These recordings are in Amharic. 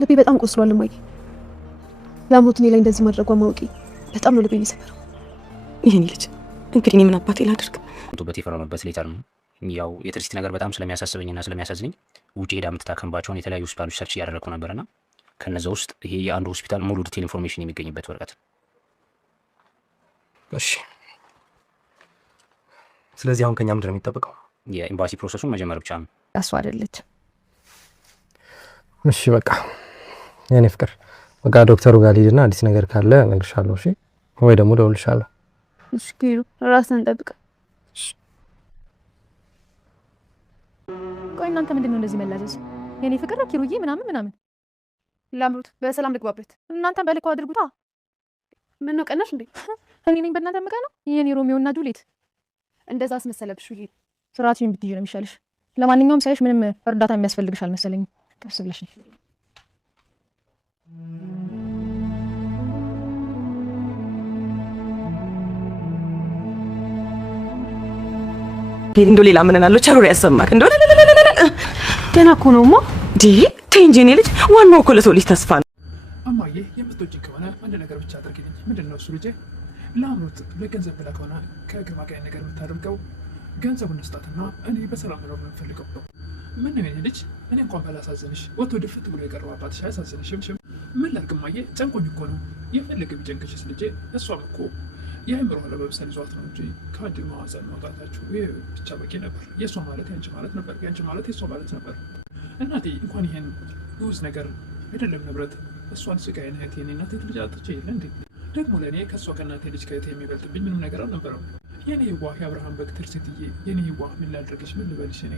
ልቤ በጣም ቆስሏል እማዬ። ላምሮት እኔ ላይ እንደዚህ ማድረጓ ማውቂ በጣም ነው ልቤን የሰበረው። ይሄን ልጅ እንግዲህ እኔ ምን አባቴ ላድርግ? በት የፈረመበት ሌተር ነው። ያው የትርሲት ነገር በጣም ስለሚያሳስበኝና ስለሚያሳዝነኝ ውጪ ሄዳ የምትታከምባቸውን የተለያዩ ሆስፒታሎች ሰርች እያደረግኩ ነበርና ከነዛ ውስጥ ይሄ የአንዱ ሆስፒታል ሙሉ ዲቴል ኢንፎርሜሽን የሚገኝበት ወረቀት። እሺ፣ ስለዚህ አሁን ከኛ ምንድን ነው የሚጠበቀው? የኤምባሲ ፕሮሰሱን መጀመር ብቻ ነው። እሱ አይደለች። እሺ በቃ የኔ ፍቅር፣ በቃ ዶክተሩ ጋር ልሂድና አዲስ ነገር ካለ እነግርሻለሁ። እሺ፣ ወይ ደግሞ እደውልልሻለሁ። እሺ ኪሩ፣ ራስህን ጠብቅ። ቆይ እናንተ ምንድን ነው እንደዚህ መላዘዝ? የኔ ፍቅር ኪሩዬ ምናምን ላምሮት በሰላም ልግባበት። እናንተም በልኩ አድርጉታ። ምን ነው ቀናሽ እንዴ? እኔ ነኝ በእናንተ ምቀና? የኔ ሮሚዮ እና ጁሊየት እንደዛ አስመሰለብሽ። ይሄ ስርዓትሽን ብትይዥ ነው የሚሻልሽ። ለማንኛውም ሳይሽ ምንም እርዳታ የሚያስፈልግሽ አልመሰለኝም። ቀስ ብለሽ እንደው ሌላ ምን እናለው? ቸሩር ያሰማክ እንደው ገና እኮ ነውማ። ተይ እንጂ የኔ ልጅ፣ ዋናው እኮ ለሰው ልጅ ተስፋ ነው። እማዬ የምትወጪኝ ከሆነ አንድ ነገር ብቻ አድርጊልኝ። ምንድን ነው እሱ ልጄ? ለአምሮት ለገንዘብ ብላ ከሆነ ከግርማ ጋር ነገር የምታደርገው ገንዘቡን መስጣትና እኔ በሰላም ነው የምንፈልገው። ምን ነው የኔ ልጅ፣ እኔ እንኳን ባላሳዝንሽ ወጥቶ ድፍት ብሎ የቀረው አባትሽ አያሳዝንሽም? ምን ላድርግ እማዬ፣ ጨንቆኝ እኮ ነው። የፈለገ ቢጨንቅሽስ ልጄ፣ እሷም እኮ የአእምሮ ለመብሰል ይዟት ነው እንጂ ከአንድ ማዋዘን መውጣታችሁ ይህ ብቻ በቂ ነበር። የእሷ ማለት ያንቺ ማለት ነበር፣ ያንቺ ማለት የእሷ ማለት ነበር። እናቴ እንኳን ይሄን ውዝ ነገር አይደለም ንብረት፣ እሷን ስጋዬን እህቴ እኔ እናቴ ልጅ አጥቼ የለ እንዴ? ደግሞ ለእኔ ከእሷ ከእናቴ ልጅ ከእህቴ የሚበልጥብኝ ምንም ነገር አልነበረም። የኔ ዋህ የአብርሃም በግ ትርሲትዬ፣ የኔ ዋህ ምን ላድርግሽ? ምን ልበልሽ? እኔ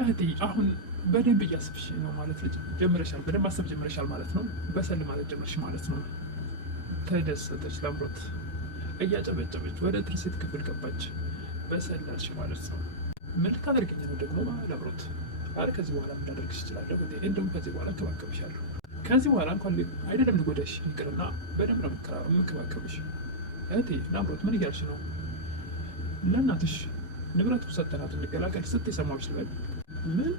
እህቴ አሁን በደንብ እያስብሽ ነው ማለት ልጅ ጀምረሻል። በደንብ ማሰብ ጀምረሻል ማለት ነው። በሰል ማለት ጀምረሽ ማለት ነው። ተደሰተች ላምሮት እያጨበጨበች ወደ ትርሲት ክፍል ገባች። በሰላልሽ ማለት ነው። ምን ልታደርገኝ ነው ደግሞ ላምሮት? አረ ከዚህ በኋላ ምን ላደርግሽ እችላለሁ? እንደውም ከዚህ በኋላ እንከባከብሻለሁ። ከዚህ በኋላ እንኳን አይደለም ልጎዳሽ ይቅርና በደንብ ነው የምንከባከብሽ። እህቴ ላምሮት ምን እያልሽ ነው? ለእናትሽ ንብረቱ ሰጠናት እንገላገል ስትይ ሰማሁሽ ልበል? ምን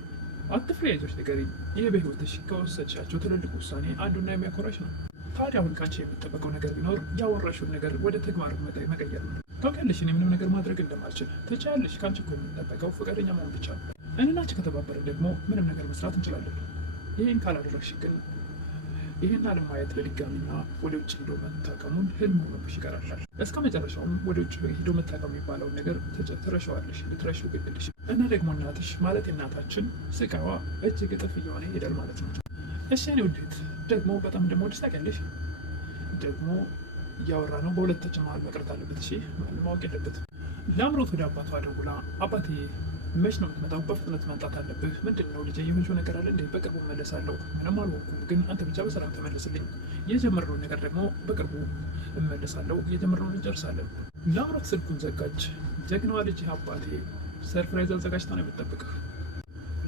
አትፍሪ፣ አይዞሽ ንገሪኝ። ይህ በህይወትሽ ከወሰድሻቸው ትልልቅ ውሳኔ አንዱና የሚያኮራሽ ነው። ታዲያ አሁን ካንቺ የሚጠበቀው ነገር ቢኖር ያወራሽውን ነገር ወደ ተግባር መቀየር ነው። ታውቂያለሽ እኔ ምንም ነገር ማድረግ እንደማልችል ትችያለሽ። ካንቺ እኮ የሚጠበቀው ፈቃደኛ መሆን ብቻ ነው። እኔና አንቺ ከተባበረ ደግሞ ምንም ነገር መስራት እንችላለን። ይህን ካላደረግሽ ግን ይህን አለማየት ለድጋሚና ወደ ውጭ ሄዶ መታቀሙን ህልም ሆኖብሽ ይቀራል። እስከ መጨረሻውም ወደ ውጭ ሄዶ መታቀም የሚባለውን ነገር ትረሻዋለሽ፣ ልትረሺው ግድልሽ እና ደግሞ እናትሽ ማለት እናታችን ስቃዋ እጅግ እጥፍ እየሆነ ይሄዳል ማለት ነው። እሺ እኔ ውዴት ደግሞ በጣም ደግሞ ደስ ታውቂያለሽ። ደግሞ እያወራ ነው በሁለታችን መሀል መቅረት አለበት። እሺ ማወቅ የለበትም። ላምሮት ወደ አባቷ ደውላ አባቴ መች ነው የምትመጣው? በፍጥነት መምጣት አለብህ። ምንድን ነው ልጄ የሆንሽው ነገር አለ እንዴ? በቅርቡ እመለሳለሁ። ምንም አልሆንኩም፣ ግን አንተ ብቻ በሰላም ተመለስልኝ። የጀመርነውን ነገር ደግሞ በቅርቡ እመለሳለሁ። የጀመርነውን እንጨርሳለን። ላምሮት ስልኩን ዘጋች። ጀግናዋ ልጅ አባቴ ሰርፕራይዝ አዘጋጅታ ነው የምትጠብቅህ።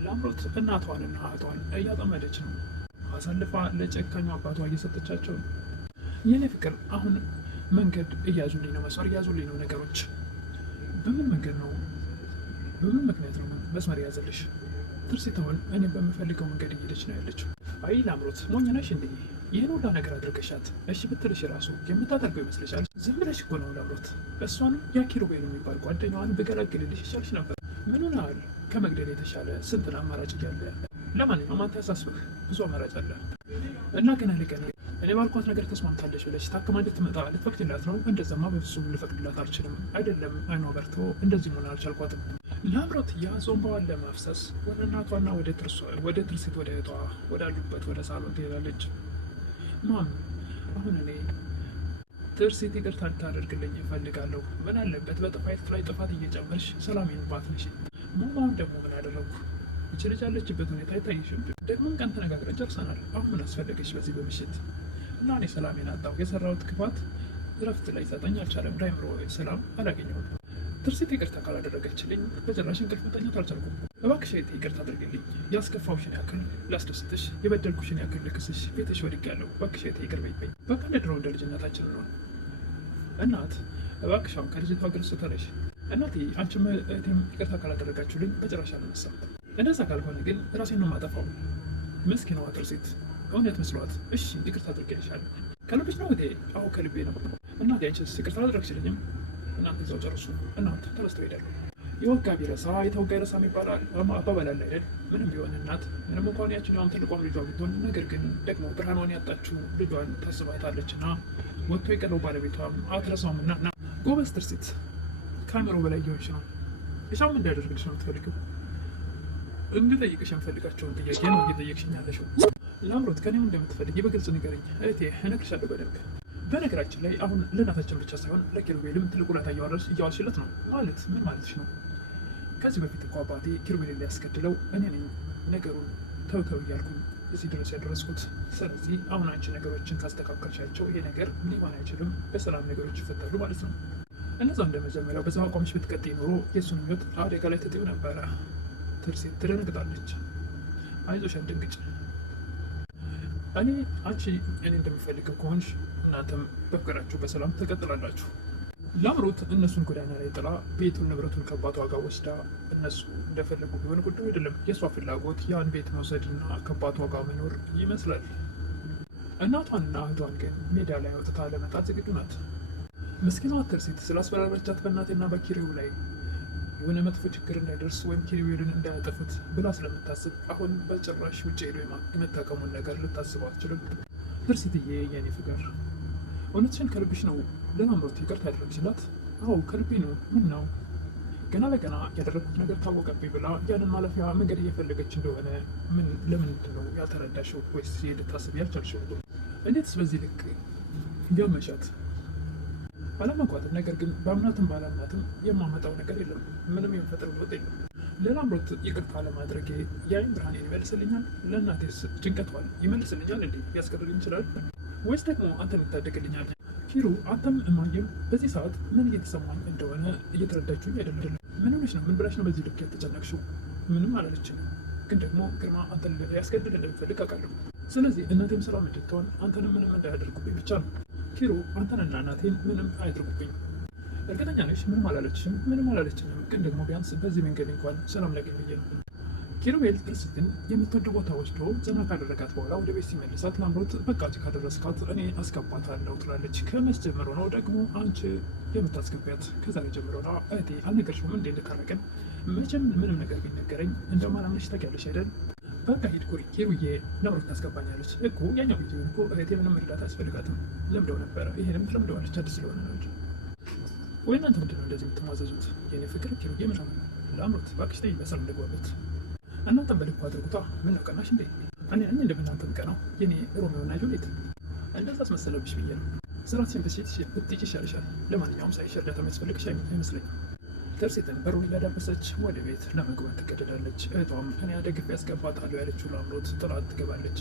ላምሮት እናቷንና እህቷን እያጠመደች ነው። አሳልፋ ለጨካኙ አባቷ እየሰጠቻቸው ነው። የኔ ፍቅር አሁን መንገድ እያዙልኝ ነው፣ መስመር እያዙልኝ ነው ነገሮች። በምን መንገድ ነው? በምን ምክንያት ነው መስመር የያዘልሽ? ትርሲት አሁን እኔ በምፈልገው መንገድ እየሄደች ነው ያለችው። አይ ላምሮት ሞኝ ነሽ እንዴ? ይህን ሁላ ነገር አድርገሻት እሺ ብትልሽ ራሱ የምታደርገው ይመስልሻል? ዝም ብለሽ እኮ ነው ላምሮት። እሷንም ያ ኪሩቤል የሚባል ጓደኛዋን በገላግልልሽ ይሻልሽ ነበር። ምን ሆነሃል? ከመግደል የተሻለ ስንትን አማራጭ እያለ ያለ። ለማንኛውም አንተ ያሳስብህ፣ ብዙ አማራጭ አለ እና ገና ለገና እኔ ባልኳት ነገር ተስማምታለች ብለሽ ታክማ እንድትመጣ ልትፈቅድላት ነው? እንደዛማ በፍጹም ልፈቅድላት አልችልም። አይደለም አይኗ በርቶ እንደዚህ መሆን አልቻልኳትም። ላምሮት ዞንባዋን ለማፍሰስ ወደ እናቷና ወደ ትርሲት ወደ እህቷ ወዳሉበት ወደ ሳሎን ትሄዳለች። ማም አሁን እኔ ትርሲት ይቅርታ እንድታደርግልኝ እፈልጋለሁ። ምን አለበት በጥፋት ላይ ጥፋት እየጨመርሽ ሰላሜን ባትነሽ። ማማውን ደግሞ ምን አደረግኩ? ይች ልጅ ያለችበት ሁኔታ አይታይሽም? ደግሞ ቀን ተነጋግረን ጨርሰናል። አሁን ምን አስፈለገች በዚህ በምሽት? እና እኔ ሰላሜን አጣሁ። የሰራሁት ክፋት እረፍት ላይ ሰጠኝ አልቻለም። ለአእምሮ ሰላም አላገኘሁም። ትርሲት ይቅርታ ካላደረገችልኝ በጭራሽ እንቅልፍ መተኛት አልቻልኩም። እባክሽ እህቴ ይቅርታ አድርግልኝ። ያስከፋውሽን ያክል ላስደስትሽ፣ የበደልኩሽን ያክል ልክስሽ ቤትሽ ወድቄያለሁ። እባክሽ እህቴ ይቅር በይኝ። በቃ እንደ ድሮው እንደ ልጅነታችን ነው። እናት እባክሽ አሁን ከልጅቷ ግልጽ ተለሽ። እናቴ አንቺም እህቴም ይቅርታ ካላደረጋችሁልኝ በጭራሽ አልነሳም። እንደዛ ካልሆነ ግን ራሴን ነው የማጠፋው። ምስኪኗ ትርሲት እውነት መስሏት እሺ ይቅርታ አድርጌልሻለሁ። ከልብሽ ነው እህቴ? አዎ ከልቤ ነው። እናቴ አንቺስ ይቅርታ አላደረግሽልኝም? እናንተ እዛው ጨርሱ። እናት ተነስተው ሄዳሉ። የወጋ ቢረሳ የተወጋ ይረሳም ይባላል አባባል አለ አይደል? ምንም ቢሆን እናት ምንም እንኳን ያችኛውም ትልቋም ልጇ ብትሆን፣ ነገር ግን ደግሞ ብርሃኗን ያጣችው ልጇን ታስባታለች እና ወጥቶ የቀረው ባለቤቷም አትረሳውም። እና ጎበዝ ትርሲት፣ ከአእምሮ በላይ እየሆንሽ ነው። እሻውም እንዳያደርግልሽ ነው የምትፈልጊው? እንድጠይቅሽ የምፈልጋቸውን ጥያቄ ነው እየጠየቅሽኝ ያለሽው። ላምሮት ከኔም እንደምትፈልጊ በግልጽ ንገረኝ እህቴ፣ እነግርሻለሁ በደንብ። በነገራችን ላይ አሁን ለእናታችን ብቻ ሳይሆን ለኪሩቤልም ትልቅ ውለታ እያዋልሽለት ነው። ማለት ምን ማለትሽ ነው? ከዚህ በፊት እኮ አባቴ ኪሩቤልን ሊያስገድለው እኔ ነኝ ነገሩን ተውተው እያልኩኝ እዚህ ድረስ ያደረስኩት። ስለዚህ አሁን አንቺ ነገሮችን ካስተካከልሻቸው ይሄ ነገር ሊሆን አይችልም፣ በሰላም ነገሮች ይፈታሉ ማለት ነው። እነዛ እንደመጀመሪያው በዛ አቋምሽ ብትቀጥይ ኖሮ የእሱን ሕይወት አደጋ ላይ ትጥዩ ነበረ። ትርሲት ትደነግጣለች። አይዞሽ አትደንግጭ። አንቺ እኔ እንደምፈልገው ከሆንሽ እናንተም በፍቅራችሁ በሰላም ትቀጥላላችሁ። ላምሮት እነሱን ጎዳና ላይ ጥላ ቤቱን ንብረቱን ከአባቷ ጋር ወስዳ እነሱ እንደፈለጉ ቢሆን ጉዳዩ አይደለም። የእሷ ፍላጎት ያን ቤት መውሰድና ከአባቷ ጋር መኖር ይመስላል። እናቷንና እህቷን ግን ሜዳ ላይ አውጥታ ለመጣል ዝግጁ ናት። ምስኪኗ ትርሲት ስላስፈራረቻት በእናቴና በኪሪው ላይ የሆነ መጥፎ ችግር እንዳይደርስ ወይም ኪሩቤልን እንዳያጠፉት ብላ ስለምታስብ አሁን በጭራሽ ውጭ ሄዶ የመታከሙን ነገር ልታስበው አትችልም። ትርሲትዬ የኔ ፍቅር እውነትሽን ከልብሽ ነው ለላምሮት ይቅርታ ያደረግሽላት? አዎ ከልቤ ነው። ምን ነው ገና ለገና ያደረግኩት ነገር ታወቀብኝ ብላ ያንን ማለፊያ መንገድ እየፈለገች እንደሆነ ለምንድን ነው ያልተረዳሽው? ወይስ ልታስብ ያልቻልሽው? እንዴትስ በዚህ ልክ ገመሻት? አላማቋትም። ነገር ግን በአምናትም ባላምናትም የማመጣው ነገር የለም። ምንም የምፈጥር ለውጥ የለም። ለላምሮት ይቅርታ ለማድረጌ የአይን ብርሃኔ ይመልስልኛል? ለእናቴስ ጭንቀቷል ይመልስልኛል? እንዴ ያስቀርልኝ ይችላል? ወይስ ደግሞ አንተን ይታደግልኛል? ኪሩ አንተም እማየም በዚህ ሰዓት ምን እየተሰማኝ እንደሆነ እየተረዳችሁኝ አይደለም። ምን ሆነሽ ነው? ምን ብላሽ ነው በዚህ ልክ የተጨነቅሽው? ምንም አላለችም። ግን ደግሞ ግርማ አንተን ያስገድል እንደሚፈልግ አውቃለሁ። ስለዚህ እናቴም ሰላም እንድትሆን አንተንም ምንም እንዳያደርጉብኝ ብቻ ነው። ኪሩ አንተንና እናቴን ምንም አያደርጉብኝ። እርግጠኛ ነሽ? ምንም አላለችም? ምንም አላለችኝም። ግን ደግሞ ቢያንስ በዚህ መንገድ እንኳን ሰላም ላገኝ ብዬ ነው። ኪሩቤል ትርሲትን የምትወድ ቦታ ወስዶ ዘና ካደረጋት በኋላ ወደ ቤት ሲመልሳት ላምሮት በቃ ካደረስካት እኔ አስገባታለሁ ትላለች። ከመች ጀምሮ ነው ደግሞ አንቺ የምታስገቢያት? ከዛሬ ጀምሮ ነው። እህቴ አልነገርሽውም እንዴ እንደታረቀን? መቼም ምንም ነገር ቢነገረኝ እንደማላምንሽ ታውቂያለሽ አይደል? በቃ ሂድ ኩሪ ኪሩዬ፣ ላምሮት ታስገባኛለች እኮ። ያኛው ቪዲዮ እኮ እህቴ ምንም እርዳታ አያስፈልጋትም። ለምደው ነበረ። ይሄንም ትለምደዋለች አዲስ ስለሆነ ነው እንጂ። ወይ እናንተ ምንድን ነው እንደዚህ የምትሟዘዙት? የኔ ፍቅር ኪሩዬ ምናምን። ላምሮት እባክሽ ተይኝ፣ በሰላም ልግባበት። እናንተም በልኩ አድርጉታ። ምን ነው ቀናሽ እንዴ? እኔ እንደምናንተ ቀናው የኔ ሮሚዮና ጁሊየት እንደዛ አስመሰለብሽ ብዬ ነው። ስራችን ብትጭ ይሻልሻል። ለማንኛውም ሳይሽ እርዳታ የሚያስፈልግሽ አይመስለኝም። ትርሲትን በሩን እያዳበሰች ወደ ቤት ለመግባት ትገደዳለች። እህቷም እኔ ደግፌ ያስገባታለሁ ያለችው ላምሮት ጥላት ትገባለች።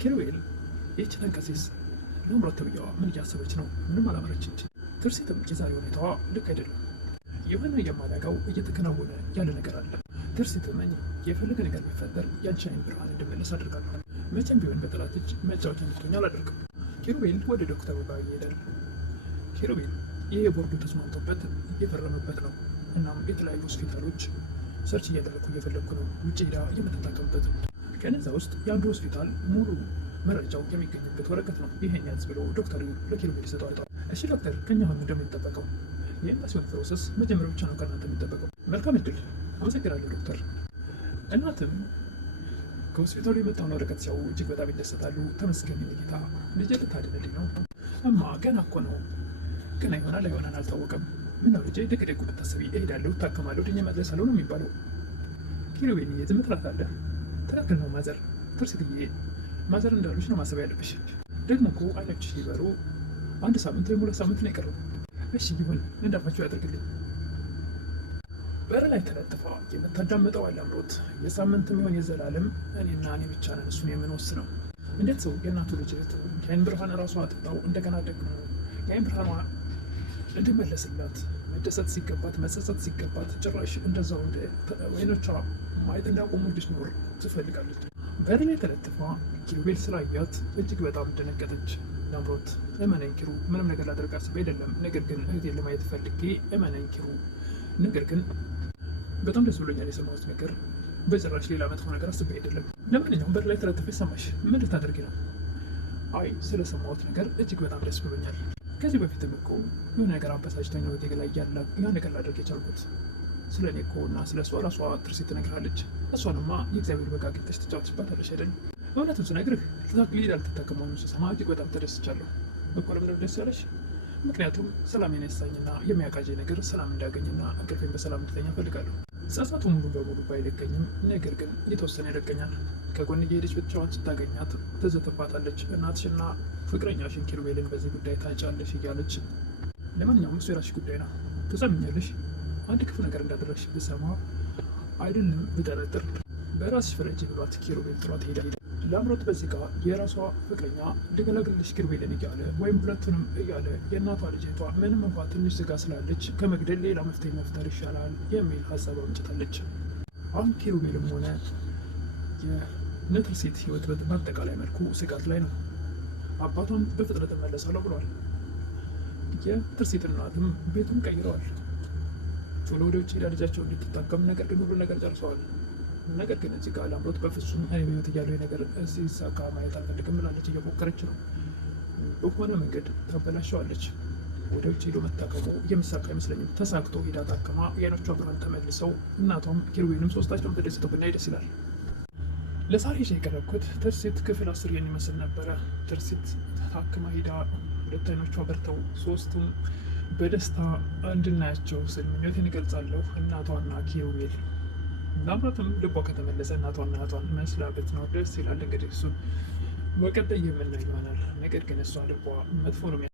ኪሩቤል ይህች ተንከሴስ ላምሮት ተብያዋ ምን እያሰበች ነው? ምንም አላመረች እንጂ። ትርሲትም የዛሬ ሁኔታዋ ልክ አይደለም። የሆነ የማላውቀው እየተከናወነ ያለ ነገር አለ። ትርሲትም የፈለገ ነገር ቢፈጠር ያንቺ አይን ብርሃን እንድመለስ አድርጋለሁ። መቼም ቢሆን በጠላት እጅ መጫወቻ እንድትሆኝ አላደርግም። ኪሩቤል ወደ ዶክተሩ ጋር ይሄዳል። ኪሩቤል ይህ ቦርዱ ተስማምቶበት እየፈረመበት ነው። እናም የተለያዩ ሆስፒታሎች ሰርች እያደረግኩ እየፈለግኩ ነው ውጭ ሄዳ የምትታከምበት። ከነዛ ውስጥ የአንዱ ሆስፒታል ሙሉ መረጃው የሚገኝበት ወረቀት ነው። ይሄን ያዝ ብሎ ዶክተሩ ለኪሩቤል ይሰጠዋል። እሺ ዶክተር፣ ከኛ አሁን እንደሚጠበቀው የኤምባሲውን ፕሮሰስ መጀመሪያ ብቻ ነው ከእናንተ የሚጠበቀው። መልካም እድል። አመሰግናለሁ ዶክተር። እናትም ከሆስፒታሉ የመጣውን ወረቀት ሲያዩ እጅግ በጣም ይደሰታሉ። ተመስገን ጌታ፣ ልጄ ልታድንልኝ ነው። እማ ገና እኮ ነው። ገና ይሆናል አልታወቀም። ምነው ልጄ ደቅደቁ ብታስቢ፣ እሄዳለሁ፣ እታከማለሁ፣ ድኜ እመለሳለሁ ነው የሚባለው። ኪሩቤል ዝም ትላታለህ። ትክክል ነው ማዘር። ትርሲትዬ ማዘር እንዳሉሽ ነው ማሰብ ያለብሽ። ደግሞ እኮ አይኖችሽ ሊበሩ 1 ሳምንት ወይም 2 ሳምንት ነው የቀረው። እሺ ይሁን፣ እንዳፋቸው ያደርግልኝ። በር ላይ ተለጥፋ የምታዳምጠው ላምሮት የሳምንት የሚሆን የዘላለም እኔና እኔ ብቻ ነን እሱን የምንወስነው። እንዴት ሰው የእናቱ ልጅ የአይን ብርሃን ራሷ አጥታው እንደገና ደግሞ የአይን ብርሃኗ እንድመለስላት መደሰት ሲገባት መጸጸት ሲገባት ጭራሽ እንደዛው እንደ ወይኖቿ ማየት እንዳቆሙ እንድትኖር ትፈልጋለች። በር ላይ ተለጥፋ ኪሩቤል ስላያት እጅግ በጣም ደነገጠች። ላምሮት እመነኝ ኪሩ፣ ምንም ነገር ላደርግ አስቤ አይደለም። ነገር ግን እህቴን ለማየት ፈልጌ እመነኝ ኪሩ። ነገር ግን በጣም ደስ ብሎኛል የሰማሁት ነገር። በጭራሽ ሌላ መጥፎ ነገር አስቤ አይደለም። ለማንኛውም በር ላይ ተለጥፈሽ ሰማሽ። ምን ልታደርጊ ነው? አይ ስለሰማሁት ነገር እጅግ በጣም ደስ ብሎኛል። ከዚህ በፊትም እኮ የሆነ ነገር አበሳጭቶኝ ወደ ላይ ያለ ያ ነገር ላደርግ የቻልኩት ስለ እኔ እኮ እና ስለ እሷ ራሷ ትርሲት ትነግርሃለች። እሷንማ የእግዚአብሔር በጋ ጌጠሽ ትጫወትባታለሽ አይደል? እውነቱን ስነግርህ ሊሄድ አልተታከም መሆኑን ስሰማ እጅግ በጣም ተደስቻለሁ። እኮ ለምን ደስ ያለሽ? ምክንያቱም ሰላም የነሳኝና የሚያቃጀኝ ነገር ሰላም እንዳገኝና እንቅልፌን በሰላም እንድተኛ እፈልጋለሁ። ጸጸቱ ሙሉ በሙሉ ባይለቀኝም ነገር ግን የተወሰነ ይለቀኛል። ከጎን እየሄደች ብቻዋን ስታገኛት ትዘትባታለች። እናትሽና ፍቅረኛሽን ኪሩቤልን በዚህ ጉዳይ ታጫለሽ እያለች። ለማንኛውም እሱ የራስሽ ጉዳይ ነው። ትሰምኛለሽ? አንድ ክፉ ነገር እንዳደረግሽ ብሰማ አይደለም ብጠረጥር በራስሽ ፍረጅ ብሏት ኪሩቤል ጥሯት ሄዳ ለአምሮት በዚህ ጋር የራሷ ፍቅረኛ ልገላግልሽ ኪሩቤልን እያለ ወይም ሁለቱንም እያለ የእናቷ ልጅቷ ምንም እንኳ ትንሽ ስጋ ስላለች ከመግደል ሌላ መፍትሄ መፍጠር ይሻላል የሚል ሀሳብ አምጭታለች። አሁን ኪሩቤልም ሆነ የትርሲት ህይወት በአጠቃላይ መልኩ ስጋት ላይ ነው። አባቷም በፍጥነት እመለሳለሁ ብሏል። የትርሲት እናትም ቤቱን ቀይረዋል። ቶሎ ወደ ውጭ ሄዳ ልጃቸው እንድትታከም ነገር ግን ሁሉ ነገር ጨርሰዋል። ነገር ግን እዚህ ጋር ለአምሮት በፍጹም እኔ በህይወት እያለሁ ነገር ሲሳካ ማየት አልፈልግም ብላለች። እየሞከረች ነው። በሆነ መንገድ ታበላሸዋለች። ወደ ውጭ ሄዶ መታከሙ የምሳካ አይመስለኝም። ተሳክቶ ሄዳ ታክማ የአይኖቿ ብርሃን ተመልሰው እናቷም ኪሩቤልም ሶስታቸውም ተደስተው ብናይ ደስ ይላል። ለዛሬ የቀረብኩት ትርሲት ክፍል 10 የሚመስል ነበረ። ትርሲት ታክማ ሄዳ ሁለት አይኖቿ በርተው ሶስቱም በደስታ እንድናያቸው ስል ምኞቴን እገልጻለሁ። እናቷና ኪሩቤል ለአምሮትም ልቧ ከተመለሰ እናቷና እህቷን መስላበት ነው ደስ ይላል። እንግዲህ እሱን በቀጣይ የምናይ ይሆናል። ነገር ግን እሷ ልቧ መጥፎ ነው።